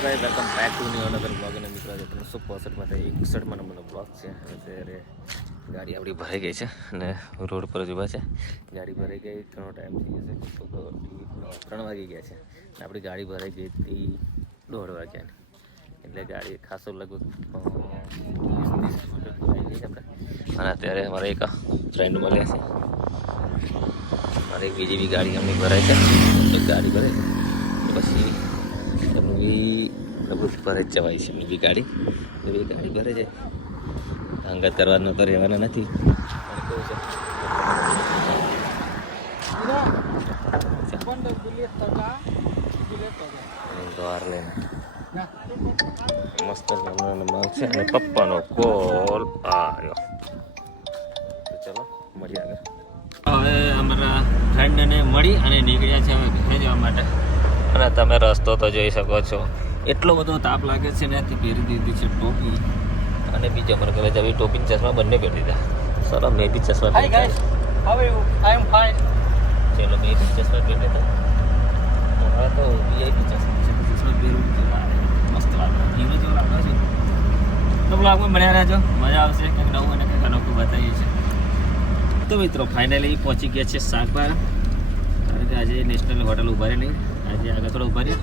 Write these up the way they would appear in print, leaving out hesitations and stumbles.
Welcome back to new another blog અને મિત્રો આજે 365માંથી 61માં નંબરનો બ્લોગ છે. અત્યારે ગાડી આપણી ભરાઈ ગઈ છે અને રોડ પર જ ઊભા છે. ગાડી ભરાઈ ગઈ ઘણો ટાઈમ થઈ ગયો છે, લગભગ 3 વાગી ગયા છે. આપણી ગાડી ભરાઈ ગઈ હતી 1:30 વાગ્યાની, એટલે ગાડી ખાસો લગભગ 20-30 કિલોમીટર ભરાઈ ગઈ છે આપણે. અને અત્યારે અમારે એક ફ્રેન્ડ મળ્યા છે, મારે એક બીજી બી ગાડી અમની ભરાય છે. એક ગાડી ભરાય પછી ભરે જ જવાય છે એમની બી ગાડી. એવી ગાડી ભરે છે, અંગત કરવાનો તો રહેવાના નથી. દ્વાર લઈને મસ્ત માલ છે અને પપ્પાનો કોલ આવ્યો. ચલો મળીએ આગળ. હવે અમારા ફ્રેન્ડને મળી અને નીકળ્યા છે હવે ઘરે જવા માટે. અને તમે રસ્તો તો જોઈ શકો છો, એટલો બધો તાપ લાગે છે ને. પહેરી દીધી છે ટોપી અને બીજા અમારે ઘરે જવી ટોપી ચશ્મા બંને પહેરી દીધા. સર મેં બી ચશ્મા ચલો મેં બી ચશ્મા પહેરી લીધા. હા તો વીઆઈપી ચશ્મા પહેરવું મસ્ત લાગે, હીરો જેવો લાગે છે. તો બ્લોગમાં બન્યા રહેજો, મજા આવશે. કંઈક નવું અને કંઈક અનોખું બતાવીએ છીએ. તો મિત્રો ફાઇનલી પહોંચી ગયા છે સાગબારા, કારણ કે આજે નેશનલ હોટલ ઉભા રહે નહીં, આજે આગળ થોડો ઉભા રહે.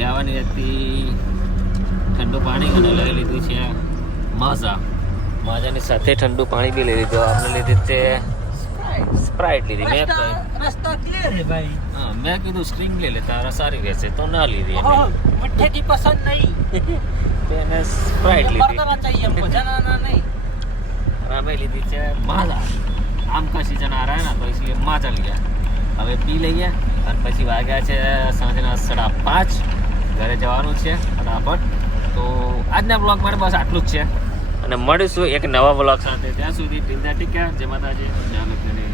લેવાની હતી ઠંડુ પાણી અને લઈ લીધું છે માજાની સાથે ઠંડુ પાણી બી લઈ લીધું. આપણે લીધી છે સ્પ્રાઇટ લીધી. મેં રસ્તા ક્લિયર है भाई. હા મેં કીધું સ્ટ્રિંગ લઈ લે, તારા સારી રહેશે તો ના લીધી. मीठे की पसंद नहीं, તો એને સ્પ્રાઇટ લીધી. करना चाहिए हमको, जनाना नहीं. और हमें લીધી છે માજા. આમ કા સીઝન આ રહા है ना, तो इसलिए माजा लिया. હવે પી લઈએ અને પછી વાગ્યા છે સાંજના 5:30. ઘરે જવાનું છે ફટાફટ. તો આજના બ્લોગ માટે બસ આટલું જ છે અને મળીશું એક નવા બ્લોગ સાથે. ત્યાં સુધી ટીલ ધ ટેક કેર. જય માતાજી, જય લક્ષ્મી.